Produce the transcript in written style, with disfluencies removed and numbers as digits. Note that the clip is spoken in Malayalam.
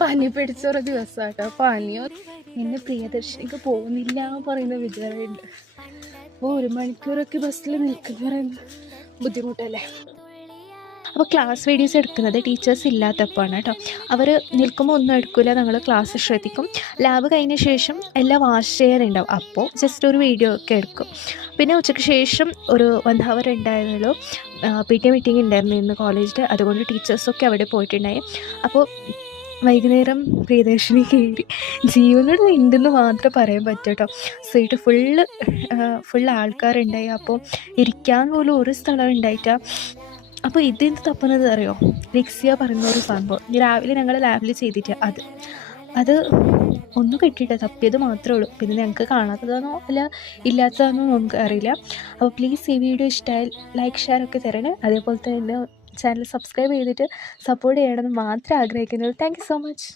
പനി പിടിച്ചൊരു ദിവസമാട്ടോ. പനിയോ എന്നെ പ്രിയദർശിനിക്ക് പോകുന്നില്ല പറയുന്ന വിചാരമുണ്ട്. അപ്പോൾ 1 മണിക്കൂറൊക്കെ ബസ്സിൽ നിൽക്കുന്ന പറയുന്നത് ബുദ്ധിമുട്ടല്ലേ. അപ്പോൾ ക്ലാസ് വീഡിയോസ് എടുക്കുന്നത് ടീച്ചേഴ്സ് ഇല്ലാത്തപ്പോഴാണ് കേട്ടോ. അവർ നിൽക്കുമ്പോൾ ഒന്നും എടുക്കില്ല, ഞങ്ങൾ ക്ലാസ് ശ്രദ്ധിക്കും. ലാബ് കഴിഞ്ഞ ശേഷം എല്ലാം വാഷ് ചെയ്യാനുണ്ടാവും, അപ്പോൾ ജസ്റ്റ് ഒരു വീഡിയോ ഒക്കെ എടുക്കും. പിന്നെ ഉച്ചയ്ക്ക് ശേഷം ഒരു 1 hour ഉണ്ടായിരുന്നല്ലോ PT മീറ്റിംഗ് ഉണ്ടായിരുന്നു ഇന്ന് കോളേജിൽ, അതുകൊണ്ട് ടീച്ചേഴ്സൊക്കെ അവിടെ പോയിട്ടുണ്ടായി. അപ്പോൾ വൈകുന്നേരം പ്രിയദർശിനി കയറി. ജീവനോട് ഉണ്ടെന്ന് മാത്രമേ പറയാൻ പറ്റൂ കേട്ടോ. സീറ്റ് ഫുൾ ആൾക്കാരുണ്ടായി. അപ്പോൾ ഇരിക്കാൻ പോലും ഒരു സ്ഥലം ഉണ്ടായിട്ടാ. അപ്പോൾ ഇതെന്ത് തപ്പുന്നത് അറിയോ, ലിക്സിയ പറയുന്ന ഒരു സംഭവം രാവിലെ ഞങ്ങൾ ലാബിൽ ചെയ്തിട്ട് അത് ഒന്നും കിട്ടിയില്ല, തപ്പിയത് മാത്രമേ ഉള്ളൂ. പിന്നെ ഞങ്ങൾക്ക് കാണാത്തതാണോ അല്ല ഇല്ലാത്തതാണോ നമുക്ക് അറിയില്ല. അപ്പോൾ പ്ലീസ് ഈ വീഡിയോ ഇഷ്ടമായി ലൈക്ക് ഷെയർ ഒക്കെ തരണേ. അതേപോലെ തന്നെ ചാനൽ സബ്സ്ക്രൈബ് ചെയ്തിട്ട് സപ്പോർട്ട് ചെയ്യണമെന്ന് മാത്രം ആഗ്രഹിക്കുന്നത്. Thank you so much.